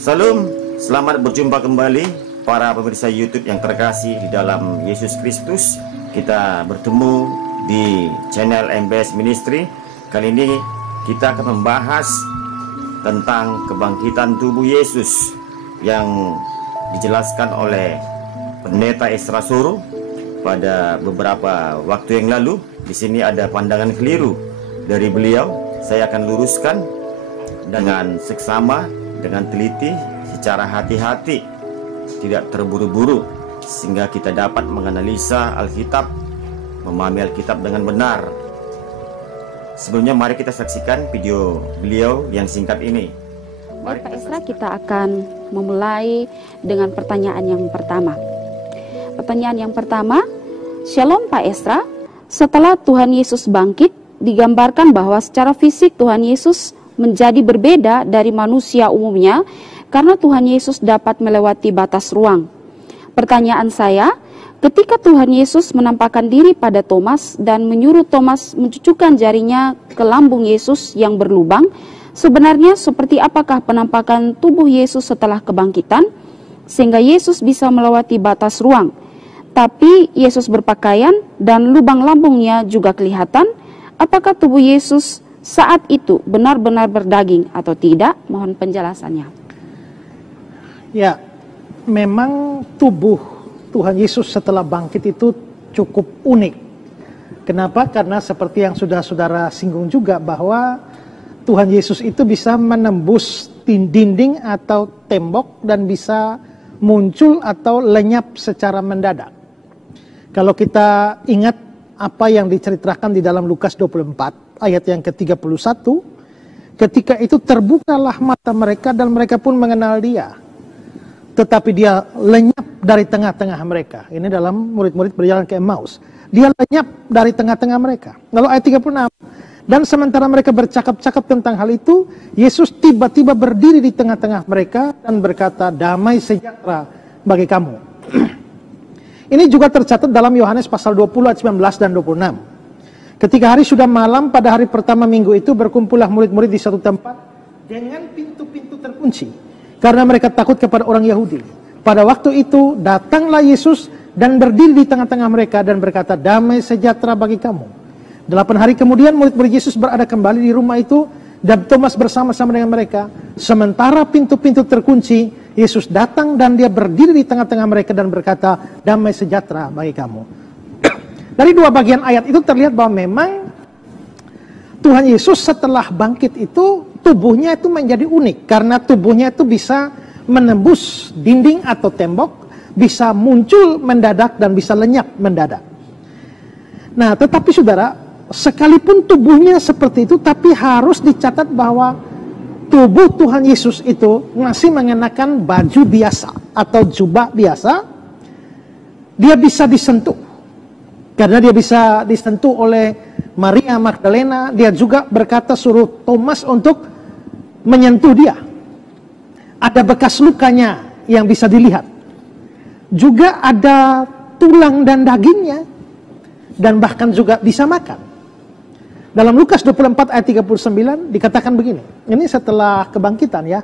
Salam, selamat berjumpa kembali para pemirsa YouTube yang terkasih di dalam Yesus Kristus. Kita bertemu di channel MBS Ministry. Kali ini kita akan membahas tentang kebangkitan tubuh Yesus yang dijelaskan oleh Pendeta Ezra Soro pada beberapa waktu yang lalu. Di sini ada pandangan keliru dari beliau. Saya akan luruskan dengan seksama, dengan teliti, secara hati-hati, tidak terburu-buru, sehingga kita dapat menganalisa Alkitab, memahami Alkitab dengan benar. Sebelumnya mari kita saksikan video beliau yang singkat ini. Baik Pak Ezra, kita akan memulai dengan pertanyaan yang pertama. Pertanyaan yang pertama, Shalom Pak Ezra, setelah Tuhan Yesus bangkit, digambarkan bahwa secara fisik Tuhan Yesus menjadi berbeda dari manusia umumnya karena Tuhan Yesus dapat melewati batas ruang. Pertanyaan saya, ketika Tuhan Yesus menampakkan diri pada Thomas dan menyuruh Thomas mencucukkan jarinya ke lambung Yesus yang berlubang, sebenarnya seperti apakah penampakan tubuh Yesus setelah kebangkitan sehingga Yesus bisa melewati batas ruang? Tapi Yesus berpakaian dan lubang lambungnya juga kelihatan. Apakah tubuh Yesus saat itu benar-benar berdaging atau tidak? Mohon penjelasannya. Ya, memang tubuh Tuhan Yesus setelah bangkit itu cukup unik. Kenapa? Karena seperti yang sudah saudara singgung juga, bahwa Tuhan Yesus itu bisa menembus dinding atau tembok dan bisa muncul atau lenyap secara mendadak. Kalau kita ingat apa yang diceritakan di dalam Lukas 24 ayat yang ke-31, ketika itu terbukalah mata mereka dan mereka pun mengenal dia, tetapi dia lenyap dari tengah-tengah mereka. Ini dalam murid-murid berjalan ke Emmaus. Dia lenyap dari tengah-tengah mereka. Lalu ayat 36, dan sementara mereka bercakap-cakap tentang hal itu, Yesus tiba-tiba berdiri di tengah-tengah mereka dan berkata, damai sejahtera bagi kamu. Ini juga tercatat dalam Yohanes pasal 20 ayat 19 dan 26. Ketika hari sudah malam pada hari pertama minggu itu, berkumpullah murid-murid di satu tempat dengan pintu-pintu terkunci, karena mereka takut kepada orang Yahudi. Pada waktu itu datanglah Yesus dan berdiri di tengah-tengah mereka dan berkata, damai sejahtera bagi kamu. 8 hari kemudian murid-murid Yesus berada kembali di rumah itu dan Thomas bersama-sama dengan mereka. Sementara pintu-pintu terkunci, Yesus datang dan dia berdiri di tengah-tengah mereka dan berkata, damai sejahtera bagi kamu. Dari dua bagian ayat itu terlihat bahwa memang Tuhan Yesus setelah bangkit itu tubuhnya itu menjadi unik, karena tubuhnya itu bisa menembus dinding atau tembok, bisa muncul mendadak dan bisa lenyap mendadak. Nah, tetapi saudara, sekalipun tubuhnya seperti itu, tapi harus dicatat bahwa tubuh Tuhan Yesus itu masih mengenakan baju biasa atau jubah biasa. Dia bisa disentuh, karena dia bisa disentuh oleh Maria Magdalena. Dia juga berkata suruh Thomas untuk menyentuh dia. Ada bekas lukanya yang bisa dilihat. Juga ada tulang dan dagingnya. Dan bahkan juga bisa makan. Dalam Lukas 24 ayat 39 dikatakan begini. Ini setelah kebangkitan ya.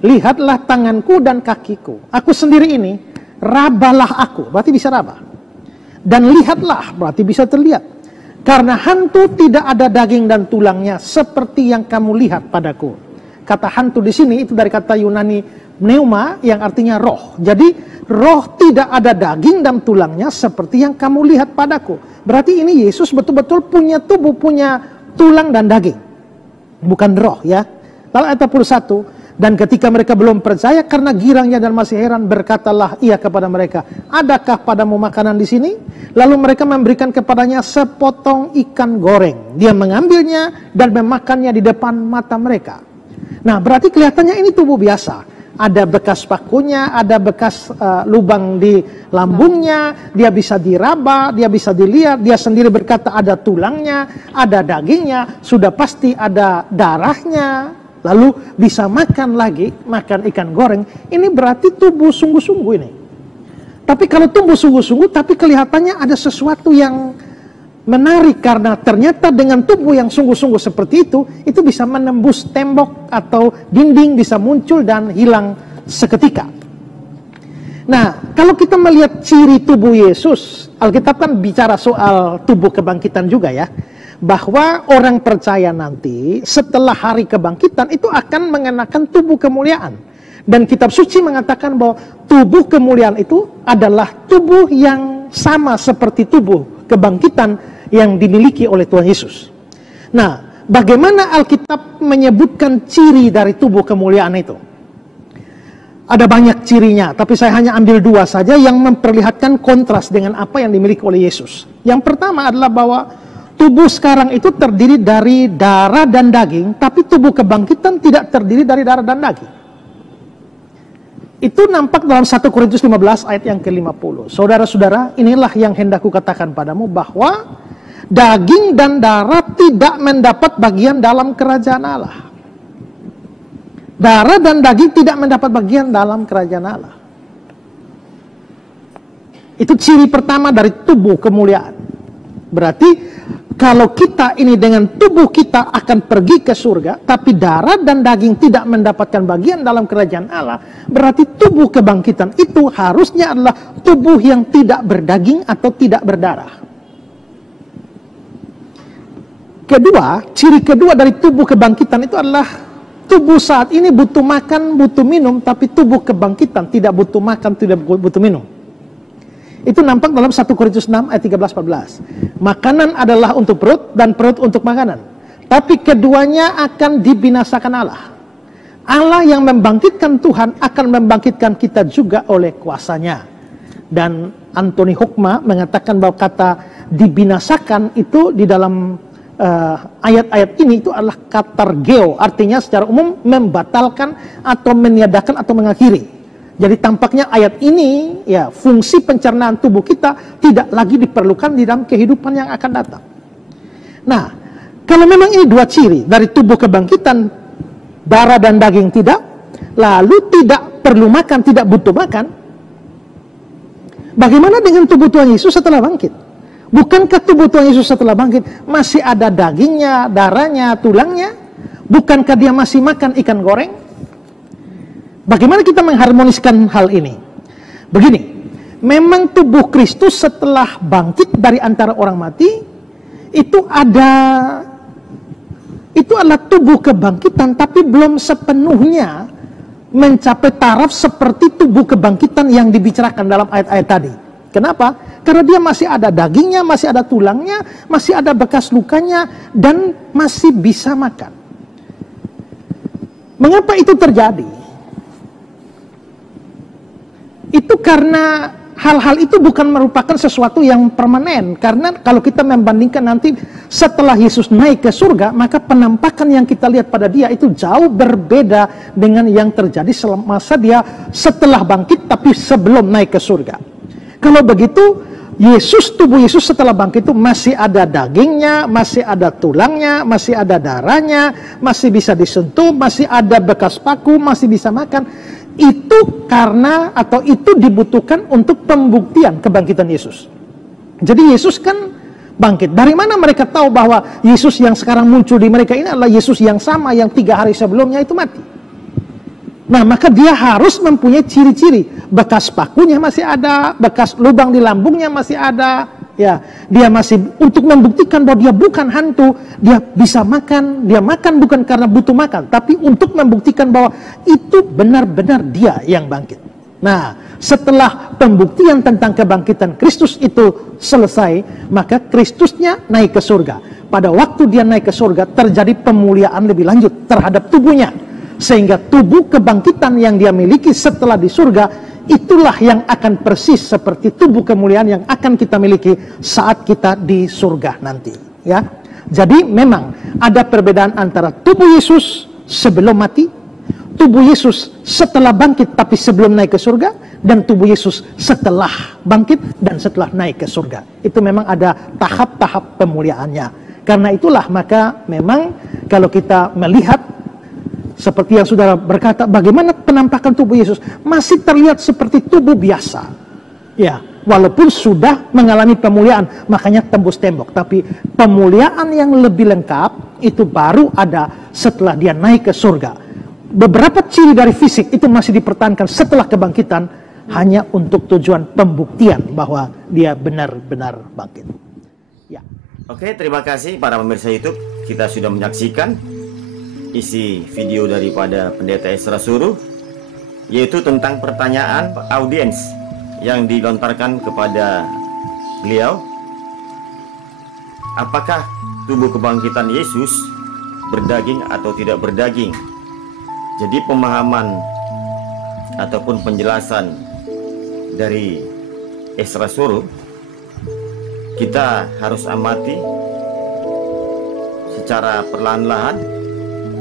Lihatlah tanganku dan kakiku. Aku sendiri ini, rabalah aku. Berarti bisa raba. Dan lihatlah, berarti bisa terlihat. Karena hantu tidak ada daging dan tulangnya seperti yang kamu lihat padaku. Kata hantu di sini itu dari kata Yunani pneuma yang artinya roh. Jadi roh tidak ada daging dan tulangnya seperti yang kamu lihat padaku. Berarti ini Yesus betul-betul punya tubuh, punya tulang dan daging. Bukan roh ya. Lalu ayat 41. Dan ketika mereka belum percaya karena girangnya dan masih heran, berkatalah ia kepada mereka, adakah padamu makanan di sini? Lalu mereka memberikan kepadanya sepotong ikan goreng. Dia mengambilnya dan memakannya di depan mata mereka. Nah, berarti kelihatannya ini tubuh biasa. Ada bekas pakunya, ada bekas lubang di lambungnya, dia bisa diraba, dia bisa dilihat, dia sendiri berkata ada tulangnya, ada dagingnya, sudah pasti ada darahnya. Lalu bisa makan lagi, makan ikan goreng. Ini berarti tubuh sungguh-sungguh ini. Tapi kalau tubuh sungguh-sungguh, tapi kelihatannya ada sesuatu yang menarik. Karena ternyata dengan tubuh yang sungguh-sungguh seperti itu bisa menembus tembok atau dinding, bisa muncul dan hilang seketika. Nah, kalau kita melihat ciri tubuh Yesus, Alkitab kan bicara soal tubuh kebangkitan juga ya, bahwa orang percaya nanti setelah hari kebangkitan itu akan mengenakan tubuh kemuliaan. Dan kitab suci mengatakan bahwa tubuh kemuliaan itu adalah tubuh yang sama seperti tubuh kebangkitan yang dimiliki oleh Tuhan Yesus. Nah, bagaimana Alkitab menyebutkan ciri dari tubuh kemuliaan itu? Ada banyak cirinya, tapi saya hanya ambil 2 saja yang memperlihatkan kontras dengan apa yang dimiliki oleh Yesus. Yang pertama adalah bahwa tubuh sekarang itu terdiri dari darah dan daging, tapi tubuh kebangkitan tidak terdiri dari darah dan daging. Itu nampak dalam 1 Korintus 15 ayat yang ke-50. Saudara-saudara, inilah yang hendak kukatakan padamu, bahwa daging dan darah tidak mendapat bagian dalam kerajaan Allah. Darah dan daging tidak mendapat bagian dalam kerajaan Allah. Itu ciri pertama dari tubuh kemuliaan. Berarti kalau kita ini dengan tubuh kita akan pergi ke surga, tapi darah dan daging tidak mendapatkan bagian dalam kerajaan Allah, berarti tubuh kebangkitan itu harusnya adalah tubuh yang tidak berdaging atau tidak berdarah. Kedua, ciri kedua dari tubuh kebangkitan itu adalah tubuh saat ini butuh makan, butuh minum, tapi tubuh kebangkitan tidak butuh makan, tidak butuh minum. Itu nampak dalam 1 Korintus 6 ayat 13-14. Makanan adalah untuk perut dan perut untuk makanan. Tapi keduanya akan dibinasakan Allah. Allah yang membangkitkan Tuhan akan membangkitkan kita juga oleh kuasanya. Dan Anthony Hoekma mengatakan bahwa kata dibinasakan itu di dalam ayat-ayat ini itu adalah katargeo, artinya secara umum membatalkan atau meniadakan atau mengakhiri. Jadi tampaknya ayat ini ya, fungsi pencernaan tubuh kita tidak lagi diperlukan di dalam kehidupan yang akan datang. Nah, kalau memang ini 2 ciri dari tubuh kebangkitan, darah dan daging tidak, lalu tidak perlu makan, tidak butuh makan, bagaimana dengan tubuh Tuhan Yesus setelah bangkit? Bukankah tubuh Tuhan Yesus setelah bangkit masih ada dagingnya, darahnya, tulangnya? Bukankah dia masih makan ikan goreng? Bagaimana kita mengharmoniskan hal ini? Begini, memang tubuh Kristus setelah bangkit dari antara orang mati, itu adalah tubuh kebangkitan, tapi belum sepenuhnya mencapai taraf seperti tubuh kebangkitan yang dibicarakan dalam ayat-ayat tadi. Kenapa? Karena dia masih ada dagingnya, masih ada tulangnya, masih ada bekas lukanya, dan masih bisa makan. Mengapa itu terjadi? Itu karena hal-hal itu bukan merupakan sesuatu yang permanen. Karena kalau kita membandingkan nanti setelah Yesus naik ke surga, maka penampakan yang kita lihat pada dia itu jauh berbeda dengan yang terjadi semasa dia setelah bangkit tapi sebelum naik ke surga. Kalau begitu, tubuh Yesus setelah bangkit itu masih ada dagingnya, masih ada tulangnya, masih ada darahnya, masih bisa disentuh, masih ada bekas paku, masih bisa makan. Itu karena atau itu dibutuhkan untuk pembuktian kebangkitan Yesus. Jadi Yesus kan bangkit. Dari mana mereka tahu bahwa Yesus yang sekarang muncul di mereka ini adalah Yesus yang sama yang 3 hari sebelumnya itu mati? Nah, maka dia harus mempunyai ciri-ciri. Bekas pakunya masih ada, bekas lubang di lambungnya masih ada. Ya, dia masih untuk membuktikan bahwa dia bukan hantu, dia bisa makan, dia makan bukan karena butuh makan, tapi untuk membuktikan bahwa itu benar-benar dia yang bangkit. Nah, setelah pembuktian tentang kebangkitan Kristus itu selesai, maka Kristusnya naik ke surga. Pada waktu dia naik ke surga, terjadi pemuliaan lebih lanjut terhadap tubuhnya. Sehingga tubuh kebangkitan yang dia miliki setelah di surga, itulah yang akan persis seperti tubuh kemuliaan yang akan kita miliki saat kita di surga nanti. Ya, jadi memang ada perbedaan antara tubuh Yesus sebelum mati, tubuh Yesus setelah bangkit tapi sebelum naik ke surga, dan tubuh Yesus setelah bangkit dan setelah naik ke surga. Itu memang ada tahap-tahap pemuliaannya. Karena itulah maka memang kalau kita melihat seperti yang saudara berkata, bagaimana penampakan tubuh Yesus masih terlihat seperti tubuh biasa. Ya, walaupun sudah mengalami pemuliaan, makanya tembus tembok. Tapi pemuliaan yang lebih lengkap itu baru ada setelah dia naik ke surga. beberapa ciri dari fisik itu masih dipertahankan setelah kebangkitan hanya untuk tujuan pembuktian bahwa dia benar-benar bangkit. Ya. Oke, terima kasih para pemirsa YouTube. Kita sudah menyaksikan isi video daripada Pendeta Ezra Suruh, yaitu tentang pertanyaan audiens yang dilontarkan kepada beliau. Apakah tubuh kebangkitan Yesus berdaging atau tidak berdaging? Jadi pemahaman ataupun penjelasan dari Ezra Suruh kita harus amati secara perlahan-lahan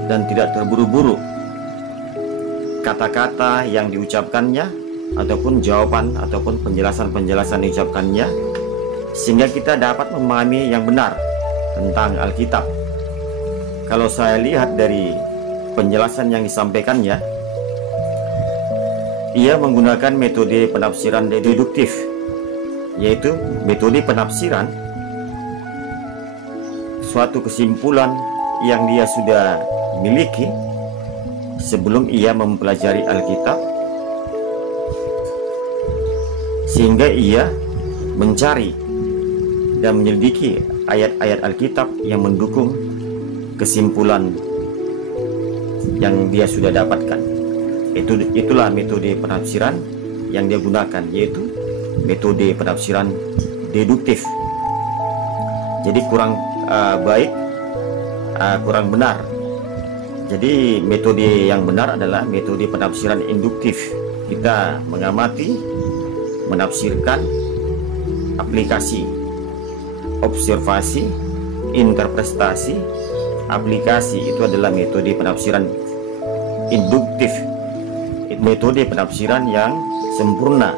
dan tidak terburu-buru kata-kata yang diucapkannya ataupun jawaban ataupun penjelasan-penjelasan diucapkannya, sehingga kita dapat memahami yang benar tentang Alkitab. Kalau saya lihat dari penjelasan yang disampaikannya, ia menggunakan metode penafsiran deduktif, yaitu metode penafsiran suatu kesimpulan yang dia sudah miliki sebelum ia mempelajari Alkitab, sehingga ia mencari dan menyelidiki ayat-ayat Alkitab yang mendukung kesimpulan yang dia sudah dapatkan. Itulah metode penafsiran yang dia gunakan, yaitu metode penafsiran deduktif. Jadi kurang baik, kurang benar. Jadi metode yang benar adalah metode penafsiran induktif. Kita mengamati, menafsirkan, aplikasi, observasi, interpretasi, aplikasi. Itu adalah metode penafsiran induktif, metode penafsiran yang sempurna,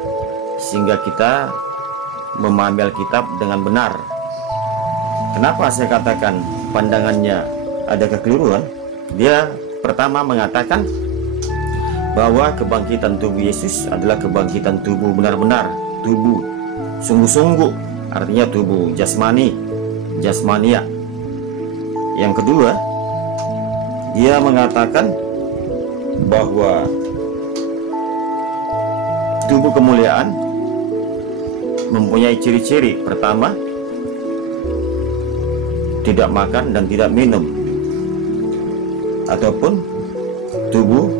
sehingga kita memahami Alkitab dengan benar. Kenapa saya katakan pandangannya ada kekeliruan? Dia pertama mengatakan bahwa kebangkitan tubuh Yesus adalah kebangkitan tubuh benar-benar, tubuh sungguh-sungguh, artinya tubuh jasmani, jasmania. Yang kedua, dia mengatakan bahwa tubuh kemuliaan mempunyai ciri-ciri. Pertama, tidak makan dan tidak minum, ataupun tubuh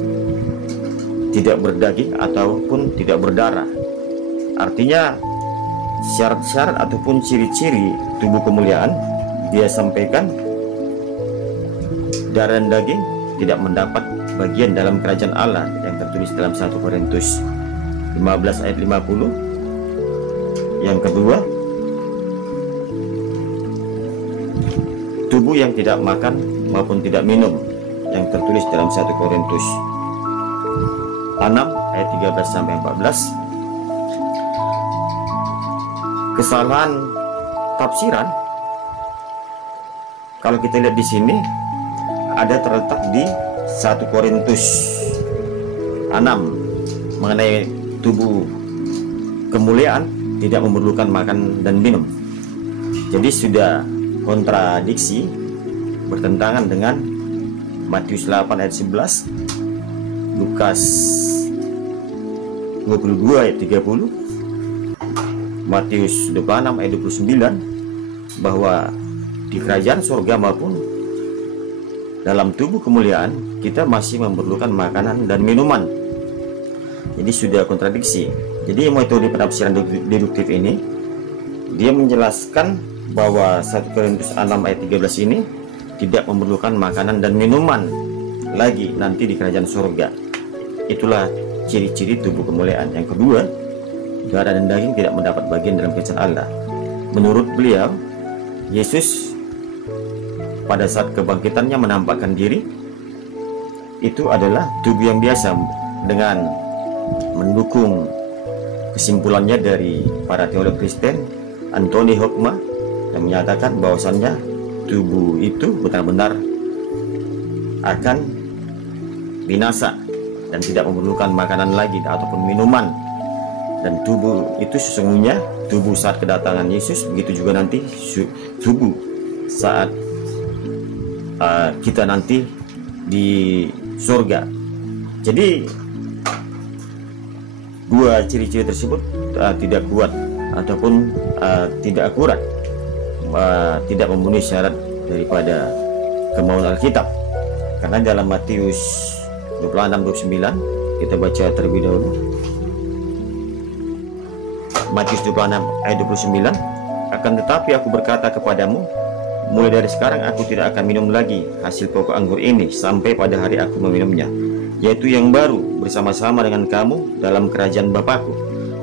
tidak berdaging ataupun tidak berdarah. Artinya syarat-syarat ataupun ciri-ciri tubuh kemuliaan dia sampaikan, darah dan daging tidak mendapat bagian dalam kerajaan Allah, yang tertulis dalam 1 Korintus 15 ayat 50. Yang kedua, tubuh yang tidak makan maupun tidak minum, yang tertulis dalam 1 Korintus 6 ayat 13 sampai 14. Kesalahan tafsiran kalau kita lihat di sini ada terletak di 1 Korintus 6 mengenai tubuh kemuliaan tidak memerlukan makan dan minum. Jadi sudah kontradiksi, bertentangan dengan Matius 8 ayat 11, Lukas 22 ayat 30, Matius 26 ayat 29, bahwa di kerajaan surga maupun dalam tubuh kemuliaan kita masih memerlukan makanan dan minuman. Jadi sudah kontradiksi. Jadi metode penafsiran deduktif ini dia menjelaskan bahwa 1 Korintus 6 ayat 13 ini tidak memerlukan makanan dan minuman lagi nanti di kerajaan surga. Itulah ciri-ciri tubuh kemuliaan. Yang kedua, darah dan daging tidak mendapat bagian dalam kerajaan Allah. Menurut beliau, Yesus pada saat kebangkitannya menampakkan diri itu adalah tubuh yang biasa, dengan mendukung kesimpulannya dari para teolog Kristen Anthony Hoekema yang menyatakan bahwasannya tubuh itu benar-benar akan binasa dan tidak memerlukan makanan lagi ataupun minuman. Dan tubuh itu sesungguhnya tubuh saat kedatangan Yesus, begitu juga nanti tubuh saat kita nanti di surga. Jadi dua ciri-ciri tersebut tidak kuat ataupun tidak akurat, tidak memenuhi syarat daripada kemauan Alkitab. Karena dalam Matius 26:29 kita baca terlebih dahulu. Matius 26 ayat 29, akan tetapi aku berkata kepadamu, mulai dari sekarang aku tidak akan minum lagi hasil pokok anggur ini sampai pada hari aku meminumnya, yaitu yang baru bersama-sama dengan kamu dalam kerajaan Bapakku.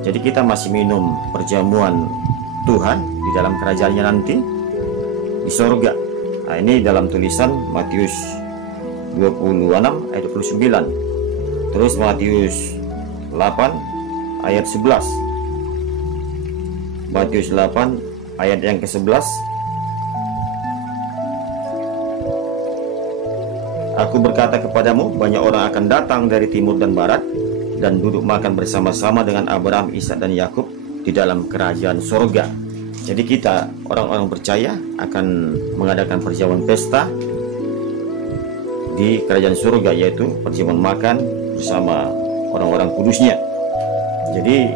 Jadi kita masih minum perjamuan Tuhan di dalam kerajaannya nanti di sorga. Nah, ini dalam tulisan Matius 26 ayat 29. Terus Matius 8 ayat 11. Matius 8 ayat yang ke-11. Aku berkata kepadamu, banyak orang akan datang dari timur dan barat dan duduk makan bersama-sama dengan Abraham, Ishak dan Yakub di dalam kerajaan sorga. Jadi kita orang-orang percaya akan mengadakan perjamuan pesta di kerajaan surga, yaitu perjamuan makan bersama orang-orang kudusnya. Jadi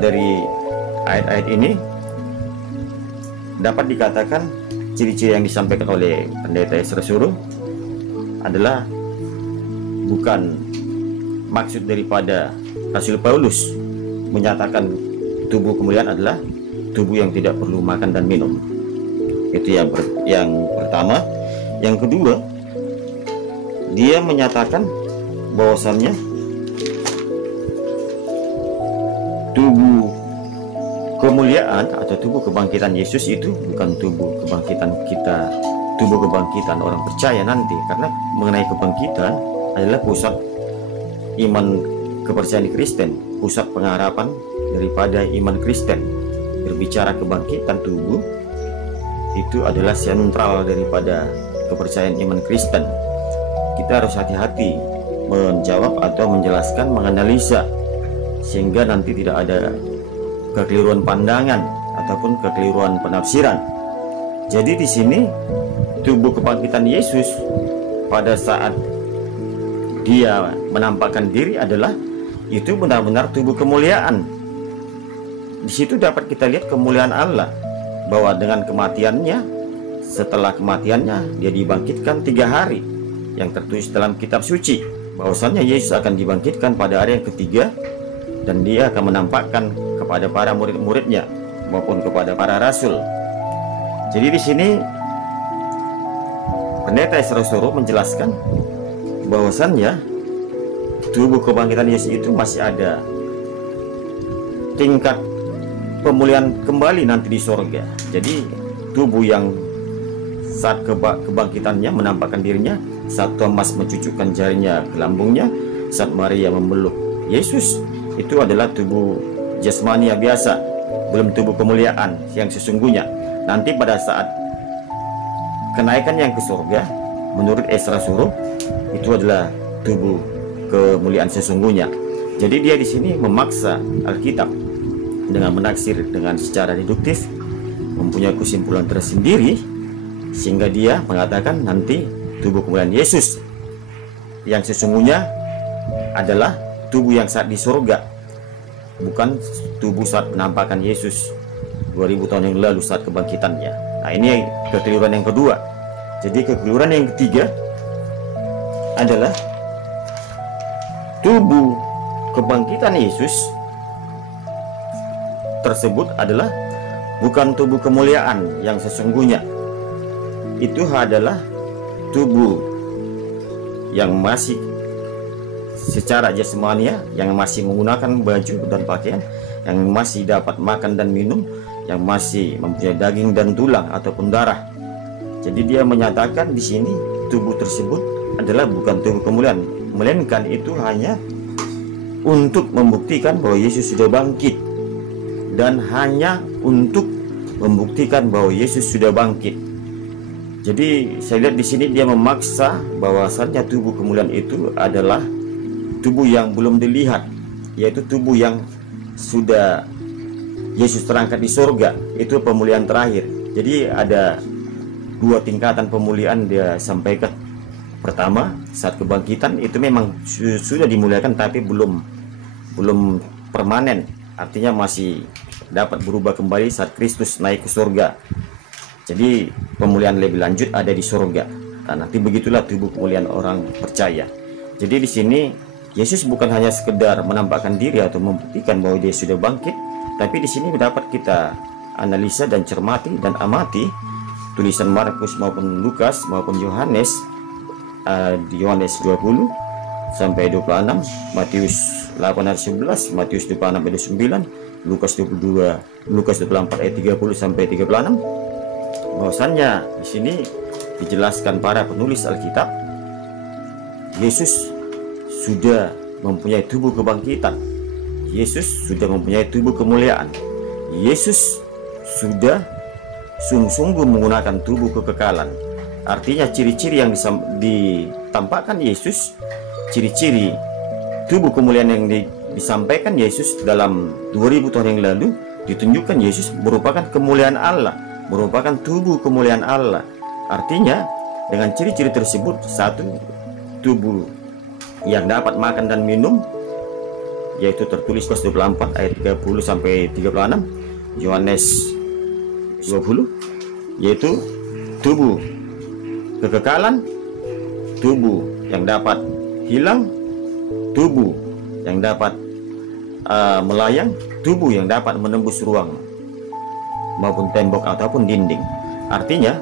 dari ayat-ayat ini dapat dikatakan ciri-ciri yang disampaikan oleh pendeta Esra Suruh adalah bukan maksud daripada Rasul Paulus menyatakan tubuh kemuliaan adalah tubuh yang tidak perlu makan dan minum. Itu yang pertama. Yang kedua, dia menyatakan bahwasannya tubuh kemuliaan atau tubuh kebangkitan Yesus itu bukan tubuh kebangkitan kita, tubuh kebangkitan orang percaya nanti. Karena mengenai kebangkitan adalah pusat iman kepercayaan Kristen, pusat pengharapan daripada iman Kristen. Berbicara kebangkitan tubuh itu adalah sentral daripada kepercayaan iman Kristen. Kita harus hati-hati menjawab atau menjelaskan, menganalisa, sehingga nanti tidak ada kekeliruan pandangan ataupun kekeliruan penafsiran. Jadi di sini tubuh kebangkitan Yesus pada saat dia menampakkan diri adalah itu benar-benar tubuh kemuliaan. Di situ dapat kita lihat kemuliaan Allah, bahwa dengan kematiannya, setelah kematiannya dia dibangkitkan 3 hari, yang tertulis dalam kitab suci bahwasannya Yesus akan dibangkitkan pada hari yang ketiga, dan dia akan menampakkan kepada para murid-muridnya maupun kepada para rasul. Jadi di sini pendeta Esra Suruh menjelaskan bahwasannya tubuh kebangkitan Yesus itu masih ada tingkat pemulihan kembali nanti di sorga. Jadi tubuh yang saat kebangkitannya menampakkan dirinya, saat Thomas mencucukkan jarinya ke lambungnya, saat Maria memeluk Yesus, itu adalah tubuh jasmania biasa, belum tubuh kemuliaan yang sesungguhnya. Nanti pada saat kenaikan yang ke surga, menurut Esra Suruh, itu adalah tubuh kemuliaan sesungguhnya. Jadi dia di sini memaksa Alkitab dengan menaksir dengan secara deduktif, mempunyai kesimpulan tersendiri, sehingga dia mengatakan nanti tubuh kemuliaan Yesus yang sesungguhnya adalah tubuh yang saat di surga, bukan tubuh saat penampakan Yesus 2000 tahun yang lalu saat kebangkitannya. Nah, ini kekeliruan yang kedua. Jadi kekeliruan yang ketiga adalah tubuh kebangkitan Yesus tersebut adalah bukan tubuh kemuliaan yang sesungguhnya. Itu adalah tubuh yang masih secara jasmania, yang masih menggunakan baju dan pakaian, yang masih dapat makan dan minum, yang masih mempunyai daging dan tulang ataupun darah. Jadi dia menyatakan di sini tubuh tersebut adalah bukan tubuh kemuliaan, melainkan itu hanya untuk membuktikan bahwa Yesus sudah bangkit, dan hanya untuk membuktikan bahwa Yesus sudah bangkit. Jadi saya lihat di sini dia memaksa bahwasannya tubuh kemuliaan itu adalah tubuh yang belum dilihat, yaitu tubuh yang sudah Yesus terangkat di surga, itu pemulihan terakhir. Jadi ada 2 tingkatan pemulihan dia sampaikan. pertama saat kebangkitan itu memang sudah dimuliakan, tapi belum permanen, artinya masih dapat berubah kembali saat Kristus naik ke surga. Jadi pemulihan lebih lanjut ada di surga. Nah, nanti begitulah tubuh kemuliaan orang percaya. Jadi di sini Yesus bukan hanya sekedar menampakkan diri atau membuktikan bahwa dia sudah bangkit, tapi di sini dapat kita analisa dan cermati dan amati tulisan Markus maupun Lukas maupun Yohanes, di Yohanes 20 sampai 26, Matius 8 ayat 11, Matius 26 ayat 9, Lukas 24 ayat 30 sampai 36. Bahwasannya di sini dijelaskan para penulis Alkitab, Yesus sudah mempunyai tubuh kebangkitan, Yesus sudah mempunyai tubuh kemuliaan, Yesus sudah sungguh-sungguh menggunakan tubuh kekekalan. Artinya ciri-ciri yang ditampakkan Yesus, ciri-ciri tubuh kemuliaan yang disampaikan Yesus dalam 2000 tahun yang lalu, ditunjukkan Yesus merupakan kemuliaan Allah, merupakan tubuh kemuliaan Allah. Artinya dengan ciri-ciri tersebut, satu, tubuh yang dapat makan dan minum, yaitu tertulis Lukas 24 ayat 30 sampai 36, Yohanes 20, yaitu tubuh kekekalan, tubuh yang dapat hilang, tubuh yang dapat melayang, tubuh yang dapat menembus ruang maupun tembok ataupun dinding. Artinya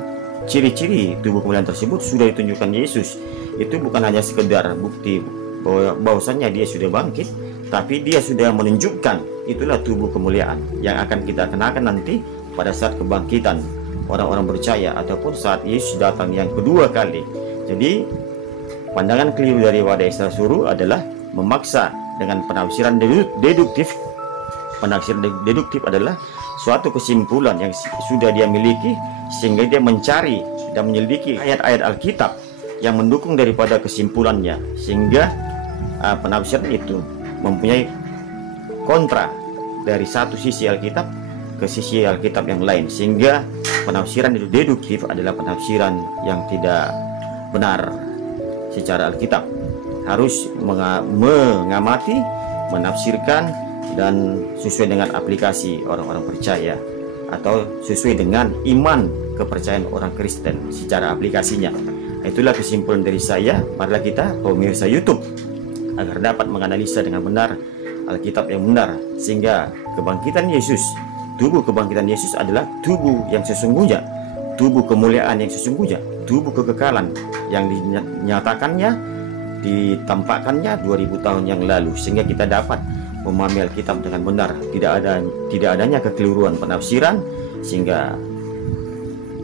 ciri-ciri tubuh kemuliaan tersebut sudah ditunjukkan Yesus. Itu bukan hanya sekedar bukti bahwasannya dia sudah bangkit, tapi dia sudah menunjukkan itulah tubuh kemuliaan yang akan kita kenakan nanti pada saat kebangkitan orang-orang percaya ataupun saat Yesus datang yang kedua kali. Jadi pandangan keliru dari wadah Esra Suru adalah memaksa dengan penafsiran deduktif. Penafsiran deduktif adalah suatu kesimpulan yang sudah dia miliki, sehingga dia mencari dan menyelidiki ayat-ayat Alkitab yang mendukung daripada kesimpulannya, sehingga penafsiran itu mempunyai kontra dari satu sisi Alkitab ke sisi Alkitab yang lain, sehingga penafsiran itu deduktif adalah penafsiran yang tidak benar secara Alkitab. Harus mengamati, menafsirkan, dan sesuai dengan aplikasi orang-orang percaya atau sesuai dengan iman kepercayaan orang Kristen secara aplikasinya. Itulah kesimpulan dari saya. Marilah kita pemirsa YouTube agar dapat menganalisa dengan benar Alkitab yang benar, sehingga kebangkitan Yesus, tubuh kebangkitan Yesus adalah tubuh yang sesungguhnya, tubuh kemuliaan yang sesungguhnya, tubuh kekekalan yang dinyatakannya, ditampakkannya 2000 tahun yang lalu, sehingga kita dapat memahami Alkitab dengan benar, tidak adanya kekeliruan penafsiran, sehingga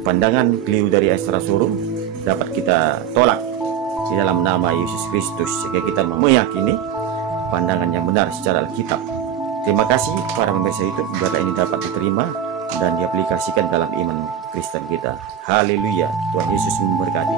pandangan keliru dari Esra Suru dapat kita tolak di dalam nama Yesus Kristus, sehingga kita meyakini pandangan yang benar secara Alkitab. Terima kasih para pemirsa YouTube, biarlah ini dapat diterima dan diaplikasikan dalam iman Kristen kita. Haleluya, Tuhan Yesus memberkati.